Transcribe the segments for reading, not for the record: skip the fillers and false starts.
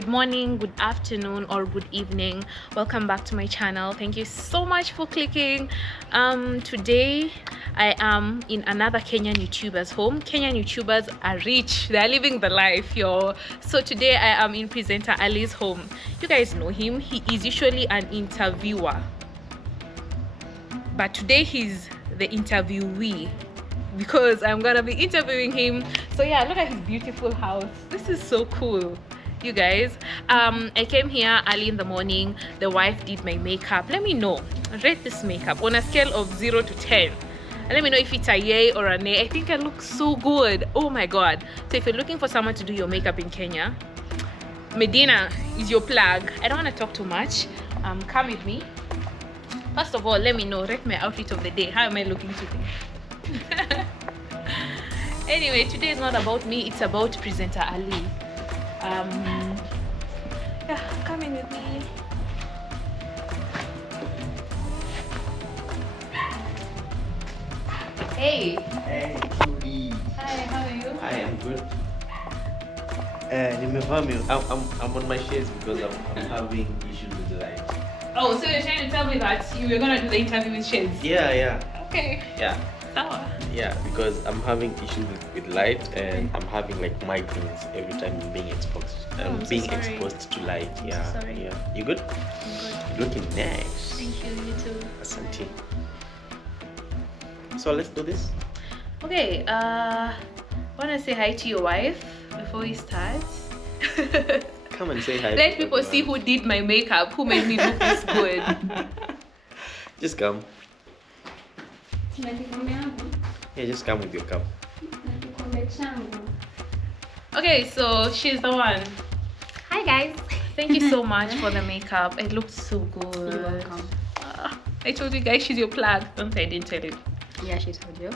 good morning, good afternoon, or good evening. Welcome back to my channel. Thank you so much for clicking. Today I am in another Kenyan YouTuber's home. Kenyan YouTubers are rich, they're living the life, yo. So today I am in presenter Ali's home. You guys know him, he is usually an interviewer, but today he's the interviewee because I'm gonna be interviewing him. So yeah, look at his beautiful house. This is so cool, you guys. I came here early in the morning. The wife did my makeup. Let me know, rate this makeup on a scale of 0 to 10. Let me know if it's a yay or a nay. I think I look so good. Oh my god. So if you're looking for someone to do your makeup in Kenya, Medina is your plug. I don't want to talk too much. Come with me. First of all, let me know, rate my outfit of the day. How am I looking today? Anyway, today is not about me, it's about presenter Ali. Yeah, come in with me. Hey. Hey, Trudy. Hi, how are you? I am good. I'm on my shades because I'm having issues with the light. Oh, so you're trying to tell me that you were gonna do the interview with shades? Yeah. Okay. Yeah. Sour. Yeah, because I'm having issues with light and I'm having like migraines every time I'm being exposed. Exposed to light. Yeah. So sorry. Yeah. You good? I'm good. You're looking nice. Thank you, you too. Asante. So let's do this. Okay, wanna say hi to your wife before we start? Come and say hi. Let people see who did my makeup, who made me look this good. Just come. Yeah, just come with your cup. Okay, so she's the one. Hi guys. Thank you so much for the makeup. It looked so good. You're welcome. I told you guys she's your plug. Don't say I didn't tell you. Yeah, she told you.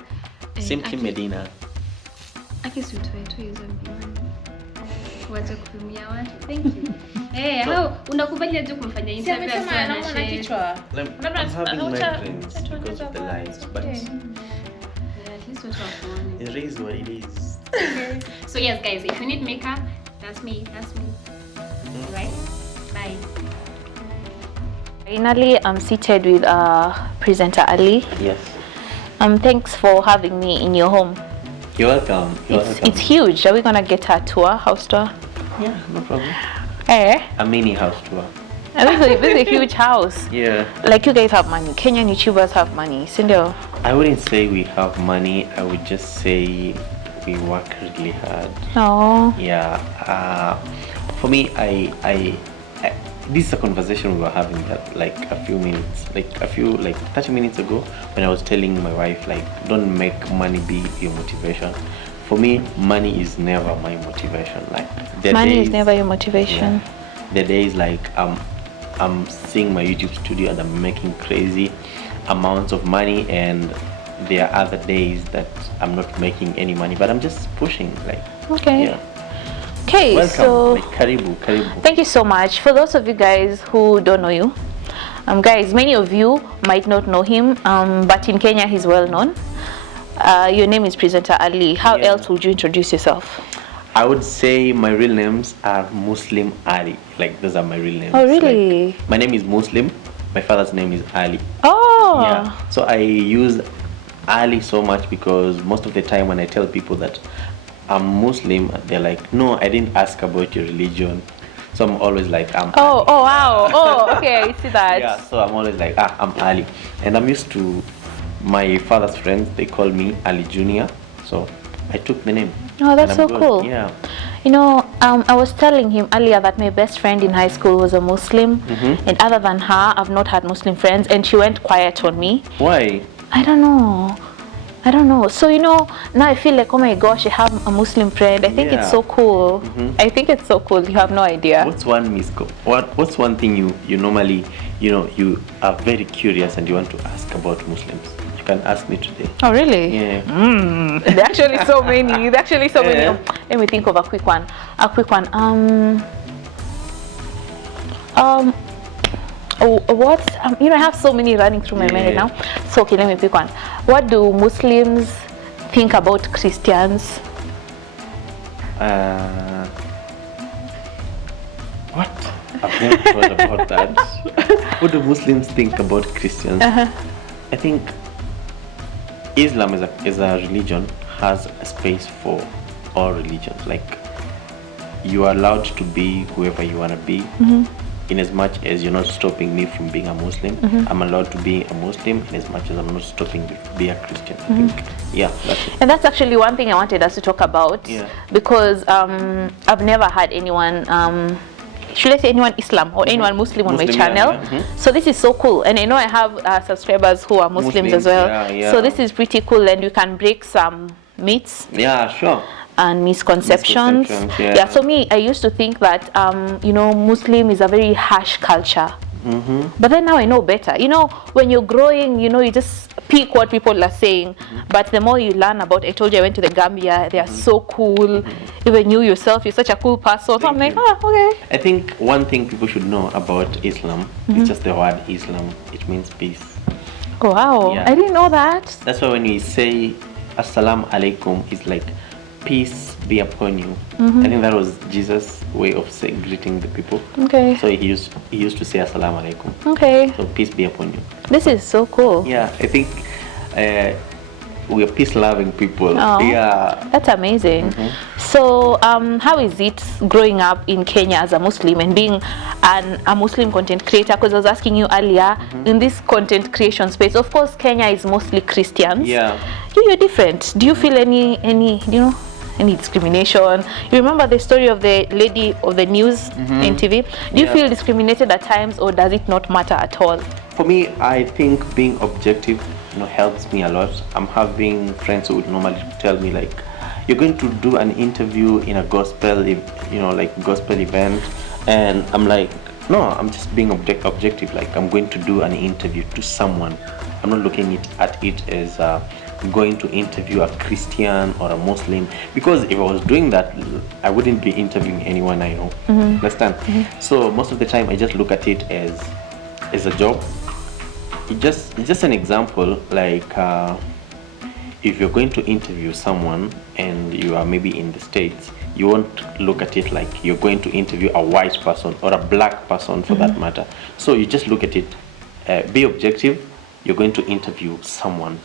Simply Medina. Akisutoe tu hizo miwani. Wacha kutumia watu. Thank you. Eh, how unakubali aje kumfanya interview sana na kichwa. I'm having migraines because of the lights, but yeah, at least what I'm it is what it is. okay. So yes guys, if you need makeup, that's me. Right? Bye. Finally, I'm seated with presenter Ali. Yes. Thanks for having me in your home. You're welcome. It's huge. Are we gonna get a tour, house tour? Yeah, no problem. Eh? A mini house tour. This is a huge house. Yeah. Like, you guys have money. Kenyan YouTubers have money. Cindy. I wouldn't say we have money. I would just say we work really hard. Oh. Yeah. For me, I this is a conversation we were having like a few minutes, like 30 minutes ago, when I was telling my wife, like, don't make money be your motivation. For me, money is never my motivation. Like, Money is never your motivation. Yeah, the days like I'm seeing my YouTube studio and I'm making crazy amounts of money, and there are other days that I'm not making any money, but I'm just pushing, like. Okay. Yeah. Okay, Welcome. so Like, karibu. thank you so much. For those of you guys who don't know you, guys, many of you might not know him, but in Kenya he's well known. Your name is presenter Ali. How else would you introduce yourself? I would say my real names are Muslim Ali. Like, those are my real names. Oh, really? Like, my name is Muslim. My father's name is Ali. Oh. Yeah. So I use Ali so much because most of the time when I tell people that I'm Muslim, they're like, no, I didn't ask about your religion. So I'm always like, I'm Ali. Oh, wow. Oh, okay, I see that. Yeah, so I'm always like, I'm Ali. And I'm used to my father's friends, they call me Ali Jr. So I took the name. Oh, that's so good. cool. Yeah. You know, I was telling him earlier that my best friend in high school was a Muslim. And other than her, I've not had Muslim friends, and she went quiet on me. Why? I don't know. So, you know, now I feel like, oh my gosh, I have a Muslim friend. I think it's so cool. I think it's so cool. You have no idea. What's one thing you normally, you are very curious and you want to ask about Muslims? You can ask me today. Oh, really? Yeah. There are actually so many. Let me think of a quick one. What? I have so many running through my mind right now. So, okay, let me pick one. What do Muslims think about Christians? What? I've never thought about that. What do Muslims think about Christians? I think Islam as a religion has a space for all religions. Like, you are allowed to be whoever you want to be, in as much as you're not stopping me from being a Muslim. I'm allowed to be a Muslim in as much as I'm not stopping you to be a Christian. I think, yeah, that's it. And that's actually one thing I wanted us to talk about, because I've never had anyone, should I say anyone Islam or anyone Muslim on my channel. So this is so cool, and I know I have subscribers who are Muslims as well. So this is pretty cool, and you can break some myths. Yeah, sure. And misconceptions. Yeah. So me, I used to think that Muslim is a very harsh culture. But then now I know better. When you're growing, you just pick what people are saying. But the more you learn about, I told you I went to the Gambia. They are so cool. Even you yourself, you're such a cool person. So I'm like, okay. I think one thing people should know about Islam is just the word Islam. It means peace. Wow, I didn't know that. That's why when we say Assalamu alaikum, it's like peace be upon you. I think that was Jesus' way of greeting the people. Okay. So he used to say Assalamu alaikum. Okay. So peace be upon you. This is so cool. Yeah, I think we are peace-loving people. Oh, yeah. That's amazing. So how is it growing up in Kenya as a Muslim and being a Muslim content creator? Because I was asking you earlier, in this content creation space, of course Kenya is mostly Christians. Yeah. You're different. Do you feel any discrimination? You remember the story of the lady of the news in TV? Do you feel discriminated at times, or does it not matter at all? For me, I think being objective helps me a lot. I'm having friends who would normally tell me, like, you're going to do an interview in a gospel gospel event, and I'm like, no, I'm just being objective. Like, I'm going to do an interview to someone. I'm not looking at it as going to interview a Christian or a Muslim, because if I was doing that, I wouldn't be interviewing anyone I know. Understand? So most of the time I just look at it as a job. It's just an example, like if you're going to interview someone and you are maybe in the States, you won't look at it like you're going to interview a white person or a black person for that matter. So you just look at it, be objective. You're going to interview someone,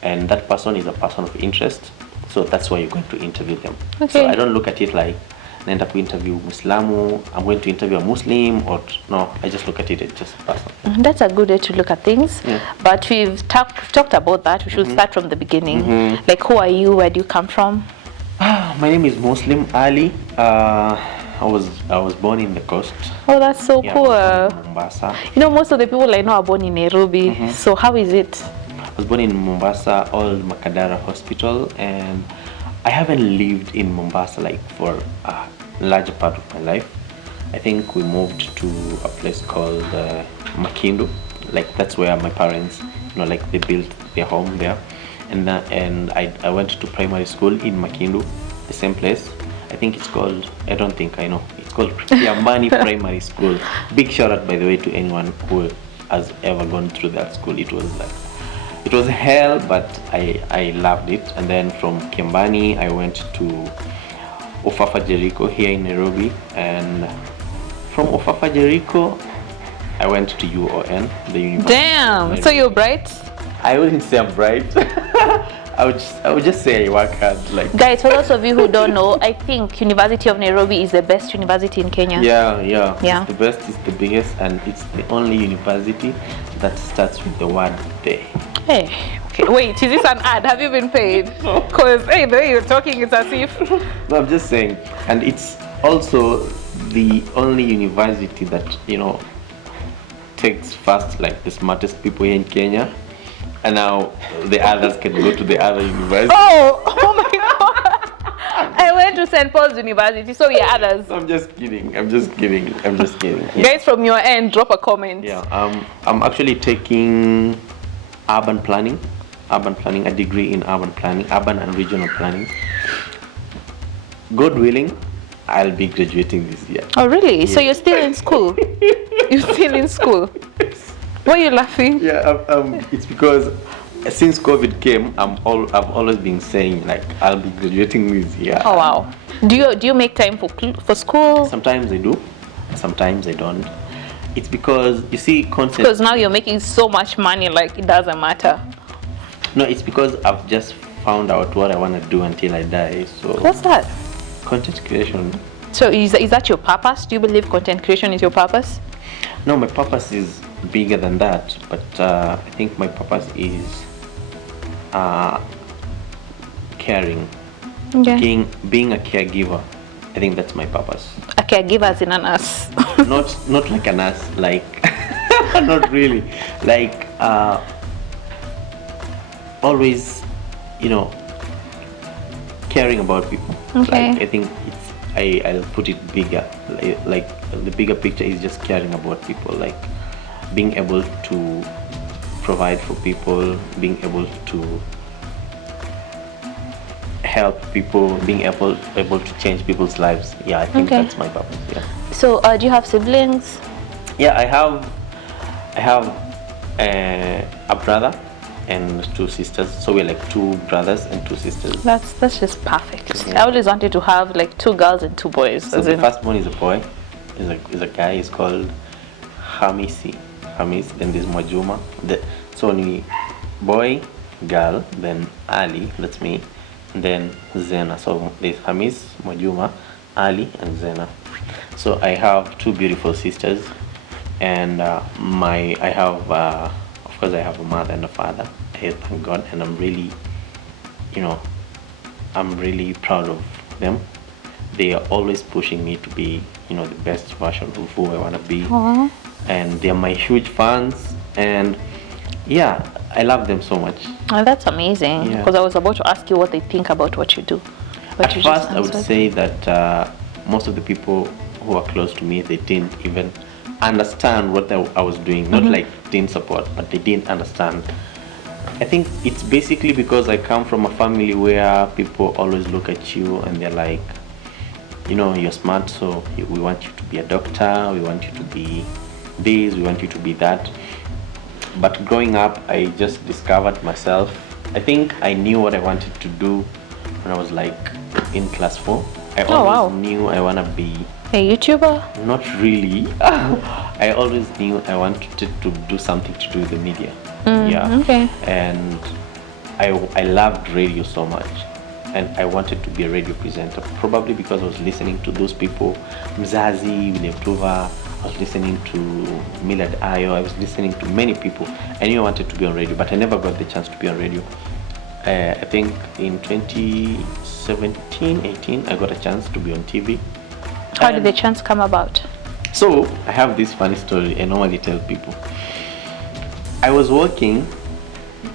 and that person is a person of interest, so that's why you're going to interview them. So I don't look at it like naenda interview Muislamu, I'm going to interview a Muslim, or no, I just look at it as just a person. That's a good way to look at things. But we've talked about that. We should start from the beginning. Like, who are you? Where do you come from? My name is Muslim Ali. I was born in the coast. Oh, that's so cool. Mombasa. Most of the people I know are born in Nairobi. So how is it? I was born in Mombasa, Old Makadara Hospital, and I haven't lived in Mombasa like for a larger part of my life. I think we moved to a place called Makindu. Like, that's where my parents, they built their home there. And I went to primary school in Makindu, the same place. I think it's called, I don't think I know, it's called Yambani Primary School. Big shout out, by the way, to anyone who has ever gone through that school. It was hell, but I loved it. And then from Kiambani, I went to Ofafa Jericho here in Nairobi. And from Ofafa Jericho, I went to UON, the university. Damn! So you're bright? I wouldn't say I'm bright. I would just say I work hard. Like, guys, for those of you who don't know, I think University of Nairobi is the best university in Kenya. Yeah. It's the best, it's the biggest, and it's the only university that starts with the word they. Hey, okay. Wait, is this an ad? Have you been paid? No. Because the way you're talking, it's as if. No, I'm just saying, and it's also the only university that takes first, like, the smartest people here in Kenya. And now the others can go to the other university. Oh my God! I went to St. Paul's University, so yeah, others. I'm just kidding. Yeah. Guys, from your end, drop a comment. Yeah, I'm actually taking urban planning, a degree in urban planning, urban and regional planning. God willing, I'll be graduating this year. Oh really? Yeah. So you're still in school? You're still in school? Why are you laughing? Yeah, it's because since COVID came, I've always been saying, like, I'll be graduating this year. Oh wow! Do you make time for school? Sometimes I do. sometimes I don't. It's because you see content. Because now you're making so much money, like it doesn't matter. No, it's because I've just found out what I want to do until I die. So What's that? content creation. So is that your purpose? Do you believe content creation is your purpose? No, my purpose is bigger than that. But I think my purpose is caring. Okay. Being a caregiver. I think that's my purpose. A caregiver as in an us. not like a nurse, like not really, like always, caring about people. Okay. Like I think I'll put it bigger, like the bigger picture is just caring about people, like being able to provide for people, being able to help people, being able to change people's lives. Yeah, I think Okay. that's my purpose. Yeah. So do you have siblings? Yeah, I have a brother and 2 sisters. So we're like 2 brothers and 2 sisters. That's just perfect. Yeah. I always wanted to have like 2 girls and 2 boys. So as the in- first one is a boy. Is a guy. He's called Hamis. Then there's Mwajuma. So only boy, girl, then Ali. That's me. And then Zena. So there's Hamis, Mwajuma, Ali, and Zena. So I have 2 beautiful sisters, and I have of course I have a mother and a father. Thank God, and I'm really, I'm really proud of them. They are always pushing me to be, the best version of who I want to be. Aww. And they are my huge fans, and yeah, I love them so much. Oh, that's amazing. Yeah. Because I was about to ask you what they think about what you do. But At you first, just I would answered. say that most of the people who are close to me, they didn't even understand what I was doing. Not like didn't support, but they didn't understand. I think it's basically because I come from a family where people always look at you and they're like, you're smart, so we want you to be a doctor, we want you to be this, we want you to be that. But growing up, I just discovered myself. I think I knew what I wanted to do when I was like in class 4. I always wow. knew I want to be, A YouTuber? not really. I always knew I wanted to do something to do with the media. Yeah. Okay. And I loved radio so much. And I wanted to be a radio presenter, probably because I was listening to those people, Mzazi, William Tuva, I was listening to Millard Ayo, I was listening to many people. I knew I wanted to be on radio, but I never got the chance to be on radio. I think in 2017, 18, I got a chance to be on TV. How did the chance come about? So I have this funny story I normally tell people. I was walking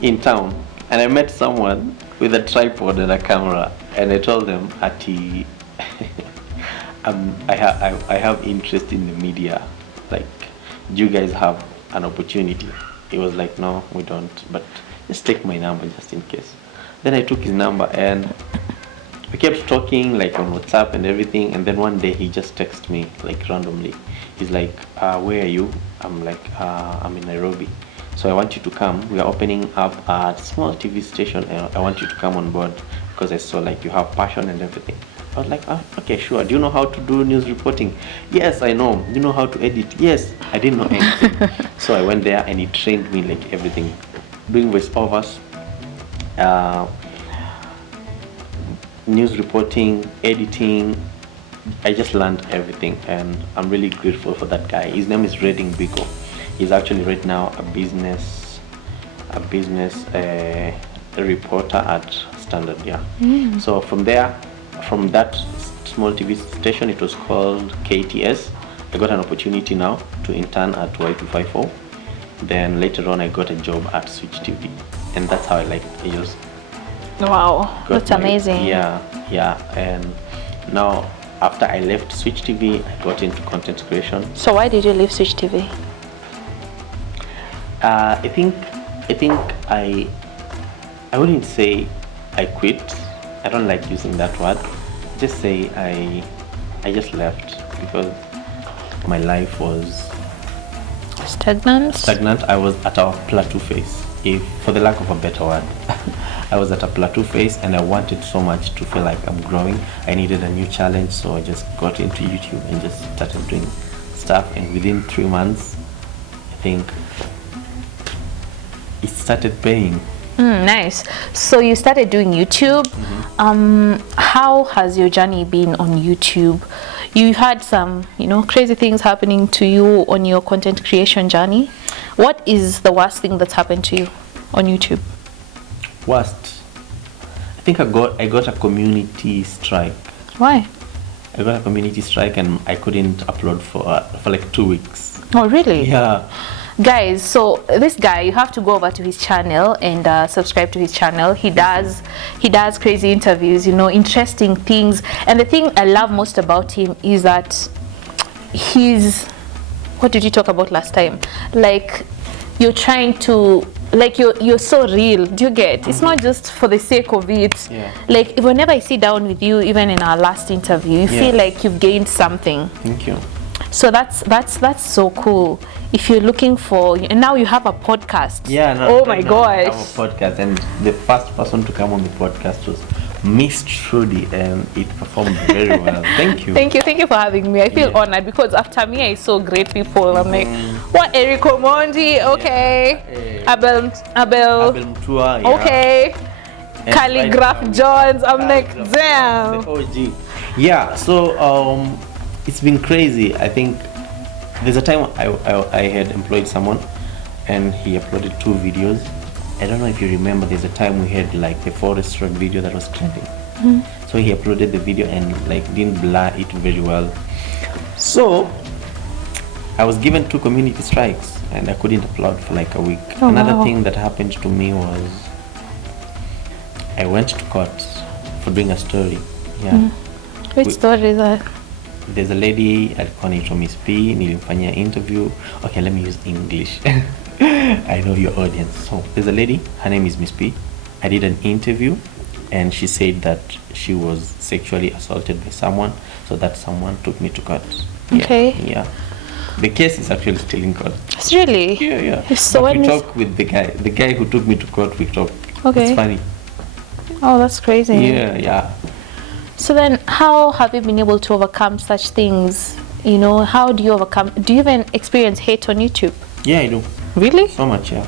in town and I met someone with a tripod and a camera, and I told them, "Ati, I have interest in the media. Like, do you guys have an opportunity?" He was like, "No, we don't, but just take my number just in case." Then I took his number and we kept talking like on WhatsApp and everything, and then one day he just texted me like randomly. He's like, "Where are you?" I'm like, "I'm in Nairobi. So I want you to come. We are opening up a small TV station, and I want you to come on board because I saw like you have passion and everything." I was like, "Okay, sure. Do you know how to do news reporting?" "Yes, I know." "Do you know how to edit?" "Yes." I didn't know anything. So I went there and he trained me like everything, doing voiceovers, news reporting, editing. I just learned everything, and I'm really grateful for that guy. His name is Redding Biko. He's actually right now a business reporter at Standard. Yeah. So from that small TV station, it was called KTS. I got an opportunity now to intern at Y254. Then later on, I got a job at Switch TV, and that's how I just Wow, got that's amazing. Yeah. And now after I left Switch TV, I got into content creation. So why did you leave Switch TV? I think I wouldn't say I quit. I don't like using that word. Just say I just left because my life was Stagnant? I was at a plateau phase, for the lack of a better word. I was at a plateau phase and I wanted so much to feel like I'm growing. I needed a new challenge, so I just got into YouTube and just started doing stuff, and within 3 months, I think it started paying. Nice. So you started doing YouTube. How has your journey been on YouTube? You had some, crazy things happening to you on your content creation journey. What is the worst thing that's happened to you on YouTube? Worst, I think I got a community strike. Why? I got a community strike and I couldn't upload for like 2 weeks. Oh, really? Yeah. Guys, so this guy, you have to go over to his channel and subscribe to his channel. He does crazy interviews, interesting things. And the thing I love most about him is that what did you talk about last time? Like, you're trying to, like, you're so real. Do you get? It's not just for the sake of it. Yeah. Like, whenever I sit down with you, even in our last interview, you feel like you've gained something. Thank you. So that's so cool. If you're looking for, and now you have a podcast. Yeah. No, oh my now gosh. I have a podcast, and the first person to come on the podcast was Miss Trudy, and it performed very well. Thank you. Thank you for having me. I feel honored because after me I saw great people. I'm like, what, Erico Mondi? Okay. Abel Mtua, yeah. Okay. Calligraph Jones. I'm like, damn. The OG. Yeah. So it's been crazy. I think there's a time I had employed someone and he uploaded 2 videos. I don't know if you remember, there's a time we had like the forest road video that was trending. So he uploaded the video and like didn't blur it very well. So I was given 2 community strikes and I couldn't upload for like a week. Oh, Another wow. thing that happened to me was I went to court for doing a story. Yeah. Which story is that? There's a lady alikuwa anaitwa Miss P, nilimfanyia interview. Okay, let me use English. I know your audience. So there's a lady, her name is Miss P. I did an interview and she said that she was sexually assaulted by someone, so that someone took me to court. Okay. Yeah. The case is actually still in court. It's really? Yeah. So but when we is- talk with the guy who took me to court, we talk. Okay. It's funny. Oh, that's crazy. Yeah. So then, how have you been able to overcome such things? How do you overcome? Do you even experience hate on YouTube? Yeah, I do. Really? So much, yeah.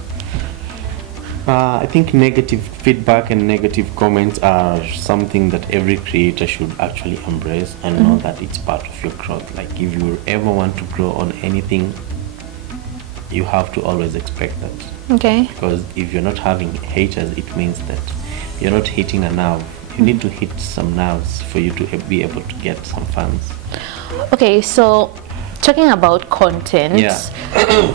I think negative feedback and negative comments are something that every creator should actually embrace and know that it's part of your growth. Like, if you ever want to grow on anything, you have to always expect that. Okay. Because if you're not having haters, it means that you're not hitting a nerve. You need to hit some nerves for you to be able to get some fans. Okay, so talking about content,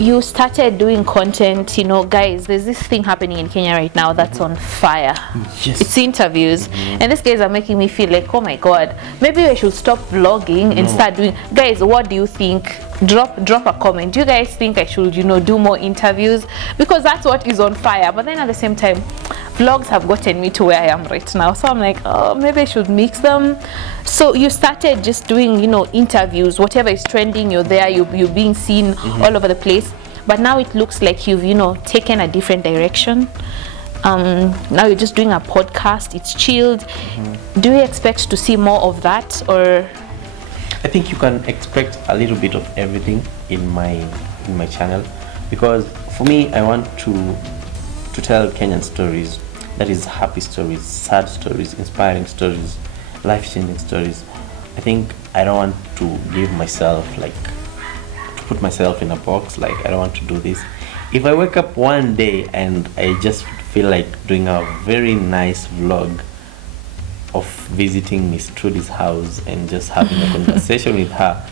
you started doing content, guys, there's this thing happening in Kenya right now that's on fire. Yes. It's interviews, and these guys are making me feel like, oh my god, maybe I should stop vlogging and start doing. Guys, what do you think? Drop a comment. Do you guys think I should, do more interviews? Because that's what is on fire. But then at the same time, vlogs have gotten me to where I am right now. So I'm like, oh, maybe I should mix them. So you started just doing, interviews, whatever is trending, you're there, you're being seen all over the place. But now it looks like you've, taken a different direction. Now you're just doing a podcast, it's chilled. Do you expect to see more of that, or? I think you can expect a little bit of everything in my channel, because for me, I want to tell Kenyan stories. That is happy stories, sad stories, inspiring stories, life-changing stories. I think I don't want to give myself to put myself in a box. Like, I don't want to do this. If I wake up one day and I just feel like doing a very nice vlog of visiting Miss Trudy's house and just having a conversation with her,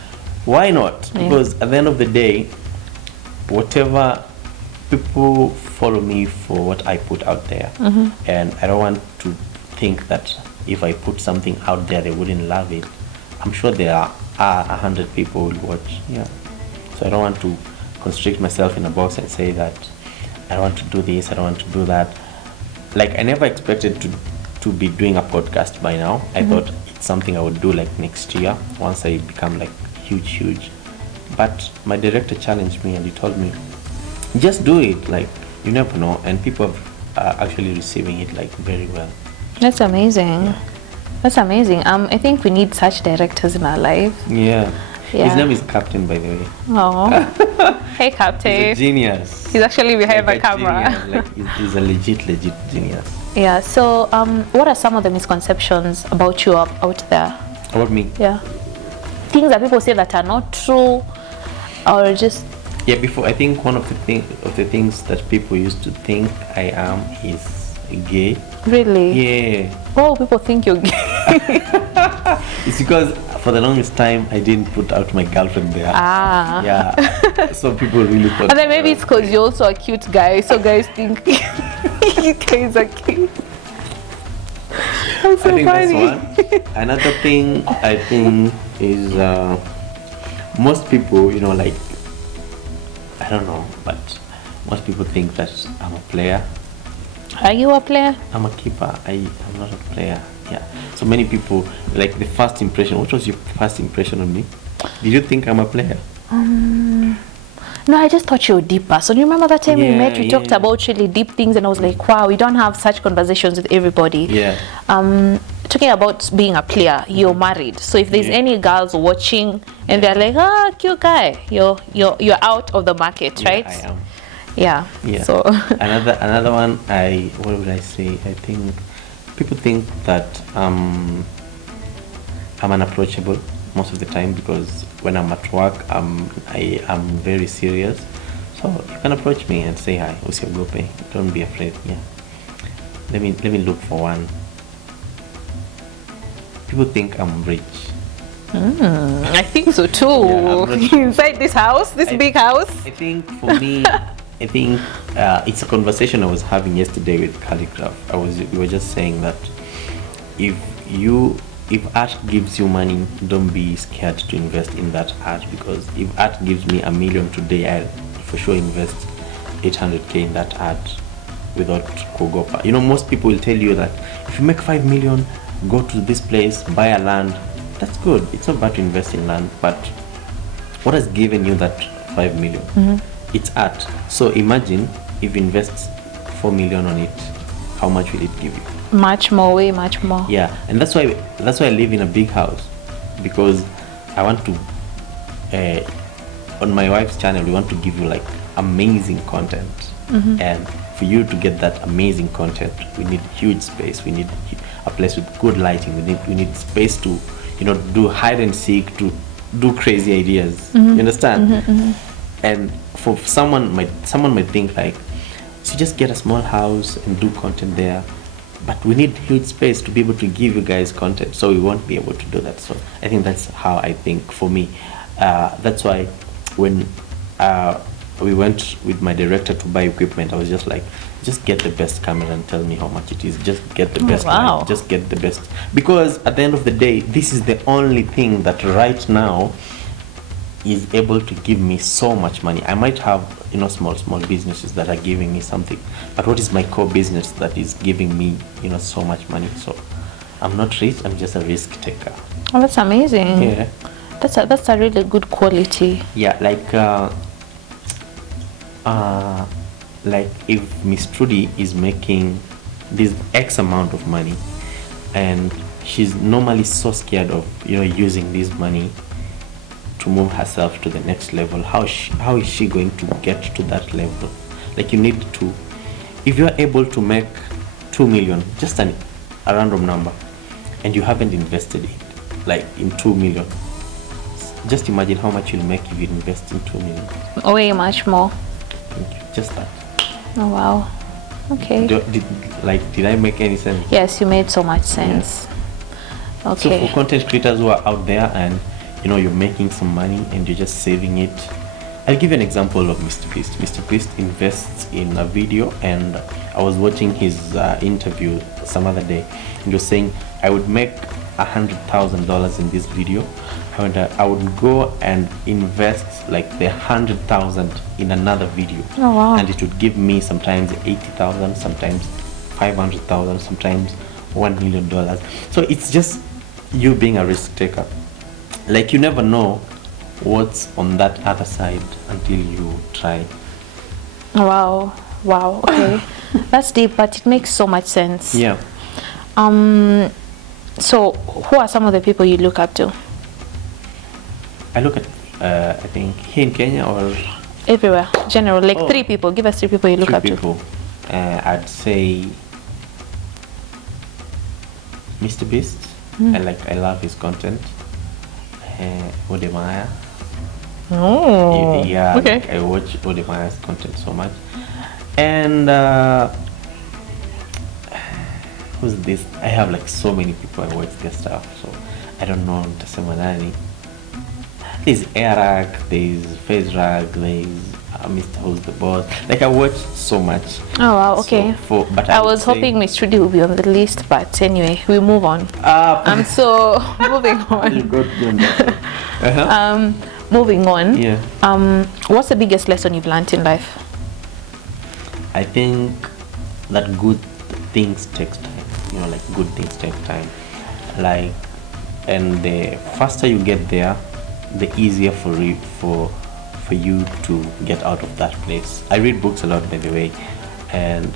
why not? Because at the end of the day, whatever, people follow me for what I put out there, and I don't want to think that if I put something out there they wouldn't love it. I'm sure there are 100 people who will watch. So I don't want to constrict myself in a box and say that I don't want to do this, I don't want to do that. Like, I never expected to be doing a podcast by now. I thought it's something I would do like next year once I become like huge. But my director challenged me and he told me, just do it, like, you never know. And people are actually receiving it like very well. That's amazing. That's amazing. I think we need such directors in our life. Yeah. Yeah. His name is Captain, by the way. Oh. Hey, Captain. He's a genius. He's actually behind Like the a camera. genius. Like he's a legit genius. Yeah. So, what are some of the misconceptions about you out there? About me? Yeah. Things that people say that are not true, or just. Yeah. Before, I think one of the things that people used to think I am is gay. Really? Yeah. Oh, people think you're gay. It's because for the longest time I didn't put out my girlfriend there. Ah. Yeah. So people really thought. And then maybe it's because you're also a cute guy, so guys think you guys are cute. That's so I think funny. that's one. Another thing I think is most people, you know, like, I don't know, but most people think that I'm a player. Are you a player? I'm a keeper. I'm not a player. Yeah. So many people, like, the first impression. What was your first impression of me? Did you think I'm a player? No, I just thought you were a deep person. You remember that time we Yeah, met? We talked about really deep things, and I was like, wow, we don't have such conversations with everybody. Yeah. Talking about being a player, you're married. So if there's Yeah. any girls watching and they're like, ah, cute guy, you're out of the market, right? Yeah, I am. Yeah. Yeah. So another one. What would I say? I think people think that I'm unapproachable most of the time, because when I'm at work, I am very serious. So you can approach me and say hi. Usiogope. Don't be afraid. Yeah. Let me look for one. People think I'm rich. I think so too. Yeah, I'm not sure. Inside this house, this big house. I think for me, I think it's a conversation I was having yesterday with Calligraph. We were just saying that if art gives you money, don't be scared to invest in that art, because if art gives me $1 million today, I'll for sure invest 800k in that art without kuogopa. You know, most people will tell you that if you make 5 million, go to this place, buy a land. That's good. It's not bad to invest in land, but what has given you that 5 million? It's art. So imagine if you invest 4 million on it, how much will it give you? Much more, way much more. Yeah, and that's why I live in a big house, because I want to on my wife's channel, we want to give you like amazing content. And for you to get that amazing content, we need huge space. We need a place with good lighting. We need space to, you know, do hide and seek, to do crazy ideas. You understand? And for someone might think like, so just get a small house and do content there. But we need huge space to be able to give you guys content, so we won't be able to do that. So I think that's how I think for me. That's why when we went with my director to buy equipment, I was just like, just get the best camera and tell me how much it is. Just get the best light. Just get the best. Because at the end of the day, this is the only thing that right now is able to give me so much money. I might have, you know, small businesses that are giving me something, but what is my core business that is giving me, you know, so much money? So I'm not rich, I'm just a risk taker. Oh, that's amazing. Yeah. That's a really good quality. Yeah, like if Miss Trudy is making this X amount of money, and she's normally so scared of, you know, using this money to move herself to the next level, how is she going to get to that level? Like, you need to, if you're able to make 2 million, just a random number, and you haven't invested it like in 2 million, just imagine how much you'll make if you invest in 2 million. Way much more. Thank you. Just that. Oh wow. Okay. Did I make any sense? Yes, you made so much sense. Yeah. Okay. So for content creators who are out there and, you know, you're making some money and you're just saving it, I'll give you an example of Mr. Beast. Mr. Beast invests in a video, and I was watching his interview some other day, and he was saying, I would make $100,000 in this video, and I would go and invest like the 100,000 in another video. Oh wow. And it would give me sometimes 80,000, sometimes 500,000, sometimes $1 million. So it's just you being a risk taker. Like, you never know what's on that other side until you try. Wow. Okay. That's deep, but it makes so much sense. Yeah. So who are some of the people you look up to? I look at I think here in Kenya or Everywhere, general, like Oh. 3 people. Give us 3 people you look three up to. people. I'd say Mr. Beast. I love his content. Odemaya. Oh, Yeah, okay. like, I watch Odemaya's content so much. And who's this? I have like so many people I watch their stuff, so I don't know nitasema nani. There's Eric, there's Fezrag, there's Mr. Who's the Boss. Like I watch so much. Oh wow, okay. So but I would was say- hoping Miss Trudy would be on the list, but anyway, we move on. So moving you on. got me on that. Uh-huh. Moving on. Yeah. What's the biggest lesson you've learned in life? I think that good things takes time. Like good things take time. Like, and the faster you get there, the easier for you to get out of that place. I read books a lot, by the way, and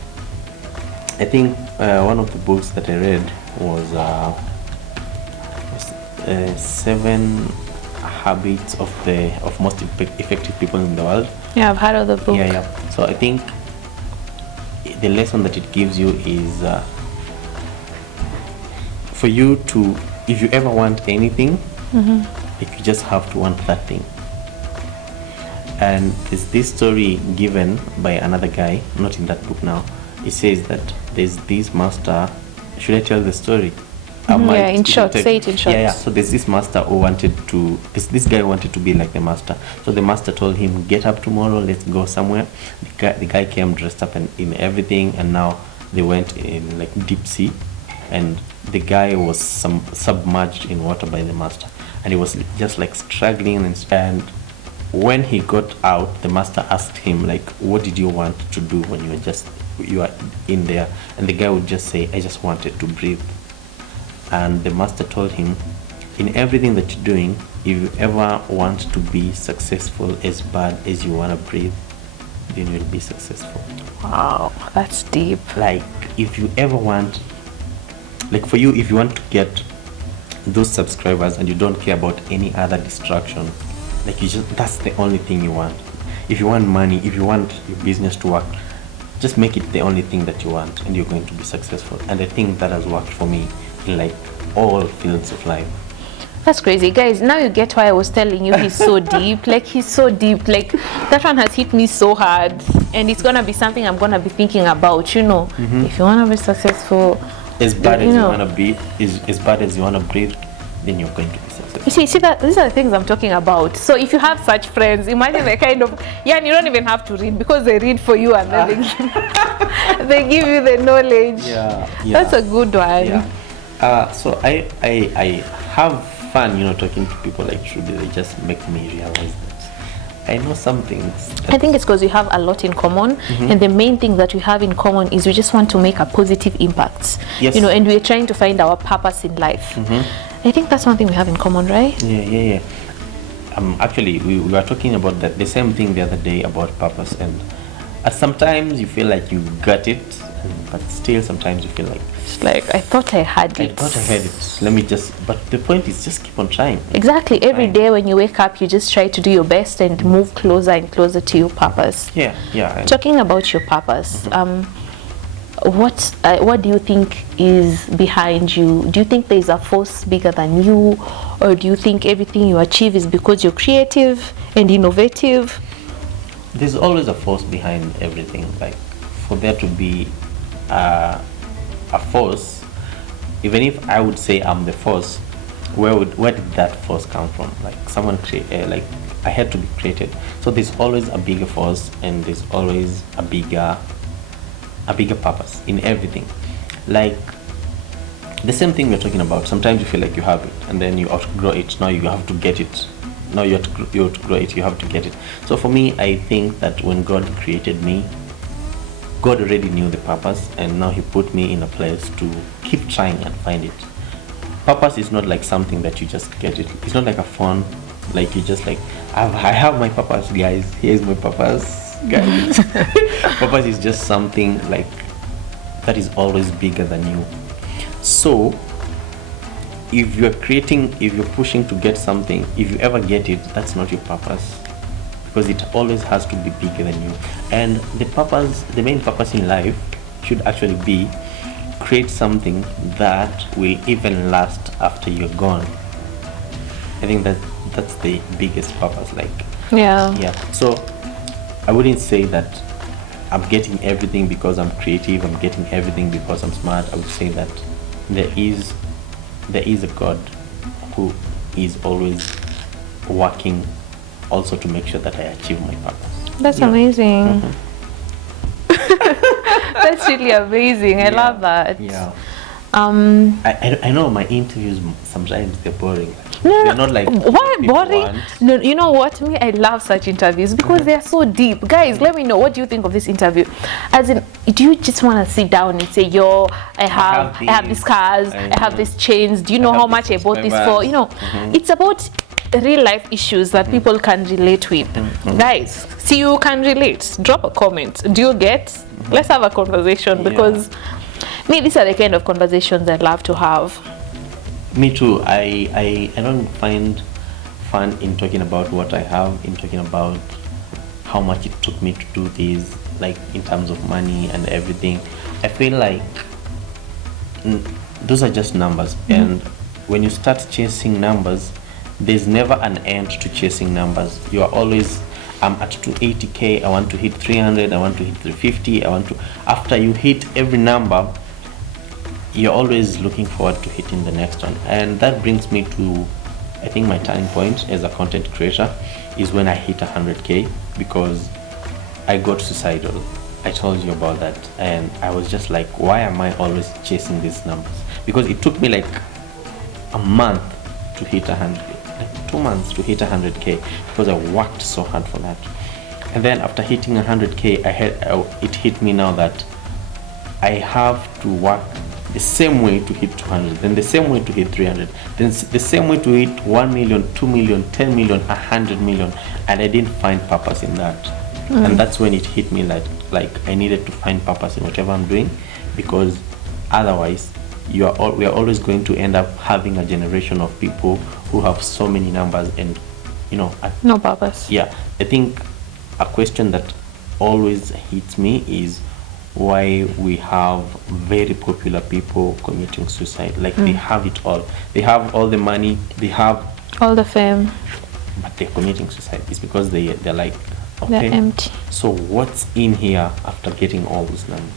I think one of the books that I read was 7 Habits of Most Effective People in the World. Yeah, I've heard of the book. Yeah. So I think the lesson that it gives you is for you to, if you ever want anything, like you just have to want that thing. And there's this story given by another guy, not in that book now. It says that there's this master. Should I tell the story? Yeah, in short, say it in short. Yeah. So there's this master who wanted to, this guy wanted to be like the master. So the master told him, get up tomorrow, let's go somewhere. The guy came dressed up in everything, and now they went in like deep sea, and the guy was submerged in water by the master, and he was just like struggling, and when he got out, the master asked him like, what did you want to do when you are in there? And the guy would just say, I just wanted to breathe. And the master told him, in everything that you're doing, if you ever want to be successful as bad as you want to breathe, then you'll be successful. Wow, that's deep. Like, if you ever want, like for you, if you want to get those subscribers and you don't care about any other distraction, like that's the only thing you want. If you want money, if you want your business to work, just make it the only thing that you want, and you're going to be successful. And I think that has worked for me in like all fields of life. That's crazy, guys. Now you get why I was telling you he's so deep. Like he's so deep. Like that one has hit me so hard, and it's gonna be something I'm gonna be thinking about. If you wanna be successful, as bad as you wanna be, as bad as you wanna breathe, then you're going to be successful. You see that these are the things I'm talking about. So if you have such friends, imagine the kind of you don't even have to read, because they read for you, and then they give you the knowledge. Yeah. That's a good one. Yeah. So I have fun, talking to people like Trudy. They just make me realize that I know some things. I think it's because we have a lot in common, and the main thing that we have in common is we just want to make a positive impact. Yes. And we're trying to find our purpose in life. I think that's one thing we have in common, right? Yeah. Actually, we were talking about the same thing the other day about purpose, and sometimes you feel like you got it, but still sometimes you feel like It's like I thought I had it. But the point is just keep on trying. Exactly. Every Trying. day when you wake up, you just try to do your best and move closer and closer to your purpose. Yeah. And Talking about your purpose, what do you think is behind you? Do you think there's a force bigger than you, or do you think everything you achieve is because you're creative and innovative? there's always a force behind everything. Like, for there to be a force, even if I would say I'm the force, where did that force come from? Like, someone like I had to be created. So there's always a bigger force, and there's always a bigger purpose in everything. Like the same thing we're talking about. Sometimes you feel like you have it, and then you outgrow it. Now you have to get it. Now you have to grow it. You have to get it. So for me, I think that when God created me, God already knew the purpose, and now He put me in a place to keep trying and find it. Purpose is not like something that you just get it. It's not like a phone, like you just like, I have my purpose, guys. Here's my purpose, guys. Purpose is just something like that is always bigger than you. So if you're pushing to get something, if you ever get it, that's not your purpose, because it always has to be bigger than you. And the main purpose in life should actually be create something that will even last after you're gone. I think that's the biggest purpose. Like, yeah. So I wouldn't say that I'm getting everything because I'm creative, I'm getting everything because I'm smart. I would say that there is a God who is always working also to make sure that I achieve my purpose. That's amazing. That's really amazing. I love that. Yeah. I know my interviews sometimes they're boring. They're not like why boring? No, you know what? Me, I love such interviews because they are so deep. Guys, let me know, what do you think of this interview? As in, do you just want to sit down and say, yo, I have these cars, I have these chains, do you know how much I bought this for? You know, it's about real life issues that people can relate with. Guys, see, you can relate. Drop a comment. Do you get? Let's have a conversation, because me, these are the kind of conversations I love to have. Me too. I don't find fun in talking about what I have, in talking about how much it took me to do this, like in terms of money and everything. I feel like those are just numbers, and when you start chasing numbers, there's never an end to chasing numbers. You are always, I'm at 280k, I want to hit 300, I want to hit 350, after you hit every number, you're always looking forward to hitting the next one. And that brings me to, I think my turning point as a content creator is when I hit 100k, because I got suicidal. I told you about that, and I was just like, why am I always chasing these numbers? Because it took me like a month to hit 100k, like 2 months to hit 100k, because I worked so hard for that. And then after hitting 100k, it hit me now that I have to work the same way to hit 200, then the same way to hit 300, then the same way to hit 1 million, 2 million, 10 million, 100 million, and I didn't find purpose in that. And that's when it hit me like I needed to find purpose in whatever I'm doing, because otherwise we are always going to end up having a generation of people who have so many numbers and no purpose. Yeah, I think a question that always hits me is why we have very popular people committing suicide. Like they have it all. They have all the money, they have all the fame, but they're committing suicide. It's because they're like, okay, they're empty. So what's in here after getting all those numbers?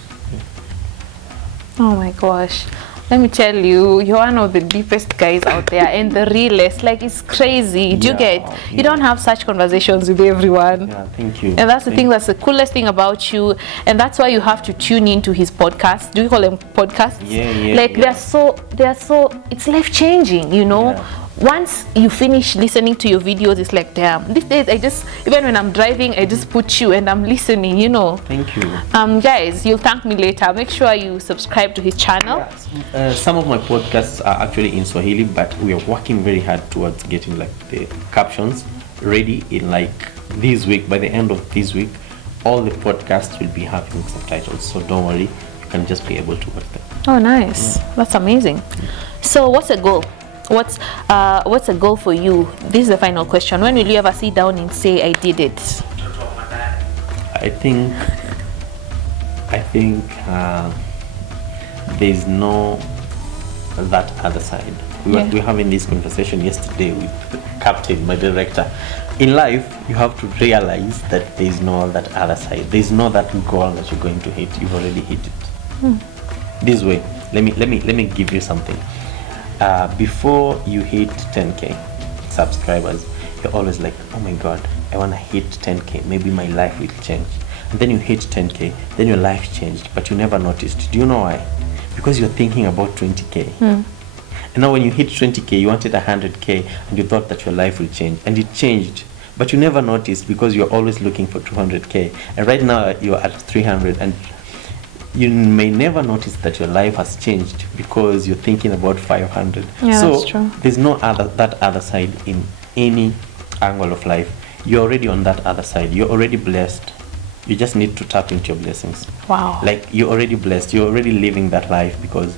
Oh my gosh. Let me tell you, you're one of the deepest guys out there and the realest. Like, it's crazy. Do you get? You don't have such conversations with everyone. Yeah, thank you. And that's the thing, that's the coolest thing about you. And that's why you have to tune into his podcast. Do you call them podcasts? Yeah. Like, they're so, it's life changing, Yeah. Once you finish listening to your videos, it's like, damn, these days even when I'm driving, I just put you and I'm listening, Thank you. Guys, you'll thank me later. Make sure you subscribe to his channel. Some of my podcasts are actually in Swahili, but we are working very hard towards getting like the captions ready in like this week. By the end of this week, all the podcasts will be having subtitles, so don't worry, you can just be able to watch them. Oh, nice. That's amazing. So what's a goal? What's a goal for you? This is the final question. When will you ever sit down and say, I did it? I think there's no that other side. We were having this conversation yesterday with Captain, my director. In life, you have to realize that there's no that other side. There's no that goal that you're going to hit. You've already hit it. This way, let me give you something. Before you hit 10k subscribers, you're always like, oh my god, I want to hit 10k, maybe my life will change. And then you hit 10k, then your life changed, but you never noticed. Do you know why? Because you're thinking about 20k. And now when you hit 20k, you wanted 100k, and you thought that your life will change, and it changed, but you never noticed because you're always looking for 200k. And right now you're at 300, and you may never notice that your life has changed because you're thinking about 500. Yeah, so that's true. There's no that other side in any angle of life. You're already on that other side. You're already blessed. You just need to tap into your blessings. Wow. Like, you're already blessed. You're already living that life because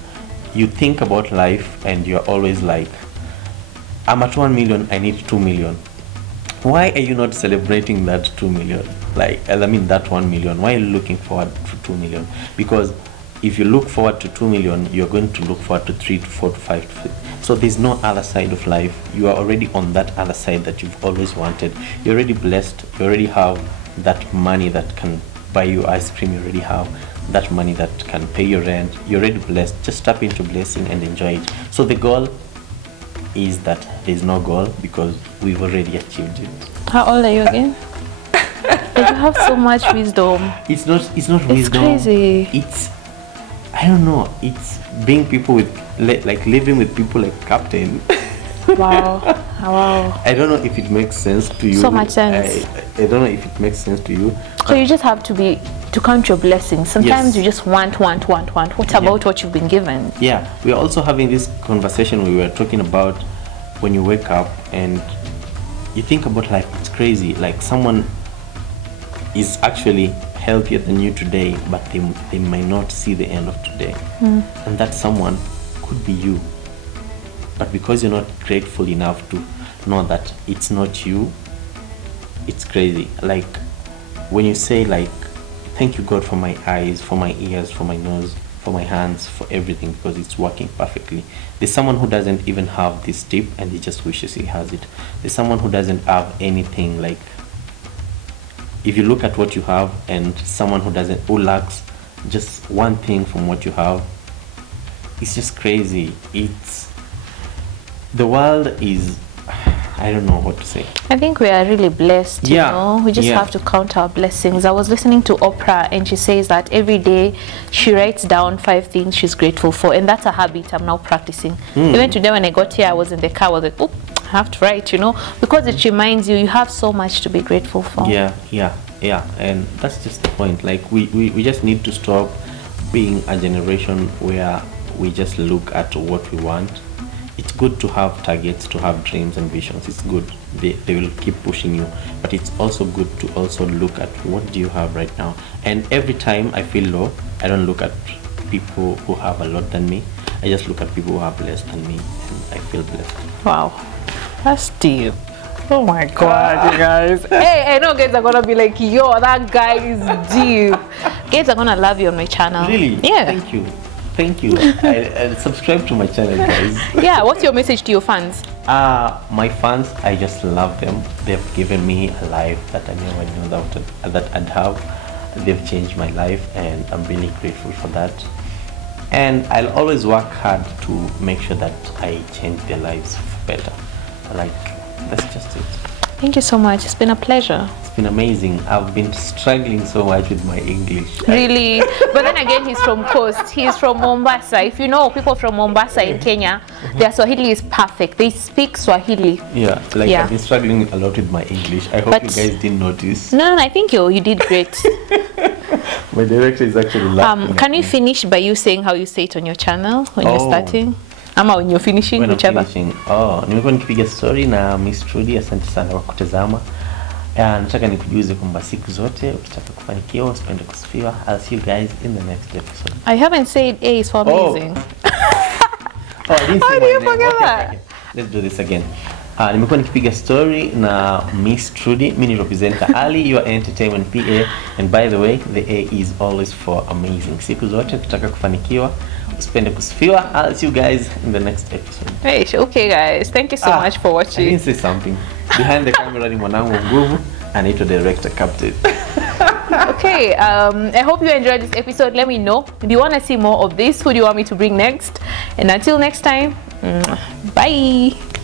you think about life and you're always like, I'm at 1 million, I need 2 million. Why are you not celebrating that 2 million? That 1 million. Why are you looking forward to 2 million? Because if you look forward to 2 million, you're going to look forward to 3 to 4 to 5 to 6. So there's no other side of life. You are already on that other side that you've always wanted. You're already blessed. You already have that money that can buy you ice cream. You already have that money that can pay your rent. You're already blessed. Just tap into blessing and enjoy it. So the goal is that there's no goal because we've already achieved it. How old are you again? You have so much wisdom. It's not wisdom. It's crazy. It's, I don't know, it's being people with like living with people like Captain. Wow. I don't know if it makes sense to you. So much sense. I don't know if it makes sense to you. So you just have to count your blessings. Sometimes Yes. you just want. What about what you've been given? Yeah, we are also having this conversation where we were talking about when you wake up and you think about life. It's crazy. Like someone is actually healthier than you today, but they might not see the end of today. And that someone could be you. But because you're not grateful enough to know that it's not you, it's crazy. Like when you say like, thank you God for my eyes, for my ears, for my nose, for my hands, for everything, because it's working perfectly. There's someone who doesn't even have this tip and he just wishes he has it. There's someone who doesn't have anything. Like if you look at what you have and someone who lacks just one thing from what you have, it's just crazy. The world is, I don't know what to say. I think we are really blessed, you Yeah, know. We just yeah. have to count our blessings. I was listening to Oprah and she says that every day she writes down 5 things she's grateful for, and that's a habit I'm now practicing. Even today when I got here, I was in the car, I was like, oh, I have to write, you know, because it reminds you have so much to be grateful for. Yeah, and that's just the point. Like we just need to stop being a generation where we just look at what we want. It's good to have targets, to have dreams and visions. It's good. They will keep pushing you. But it's also good to also look at what do you have right now. And every time I feel low, I don't look at people who have a lot than me. I just look at people who have less than me and I feel blessed. Wow, that's deep. Oh my God, you guys. Hey, I know guys are gonna be like, yo, that guy is deep. Guys are gonna love you on my channel. Really? Yeah. Thank you. I subscribe to my channel, guys. Yeah, what's your message to your fans? My fans, I just love them. They've given me a life that I never knew that I'd have. They've changed my life and I'm really grateful for that. And I'll always work hard to make sure that I change their lives for better. Like, that's just it. Thank you so much. It's been a pleasure. It's been amazing. I've been struggling so much with my English. Really? But then again, he's from coast. He's from Mombasa. If you know people from Mombasa in Kenya, their Swahili is perfect. They speak Swahili. Yeah, I've been struggling a lot with my English. I hope you guys didn't notice. No, I think you did great. My director is actually laughing. Can you finish by you saying how you say it on your channel when you're starting? Ama when you're finishing, When I'm whichever. finishing. Nimekuwa nikipiga story na Miss Trudy. Asante sana kwa kutazama. Nataka nikujuze kwamba siku zote ukitaka kufanikiwa usipende kusifiwa. I'll see you guys in the next episode. I haven't said A is for amazing. I didn't say How do my you name. forget that? Okay. Let's do this again. Nimekuwa nikipiga story na Miss Trudy. Mimi ni representer Ali, your entertainment PA. And by the way, the A is always for amazing. Siku zote ukitaka kufanikiwa usipende kusifiwa. I'll see you guys in the next episode. Hey, okay guys, thank you so much for I watching. didn't say something. Behind the camera ni mwanangu nguvu, anaitwa director Captain. Okay, I hope you enjoyed this episode. Let me know. Do you want to see more of this? Who do you want me to bring next? And until next time, bye.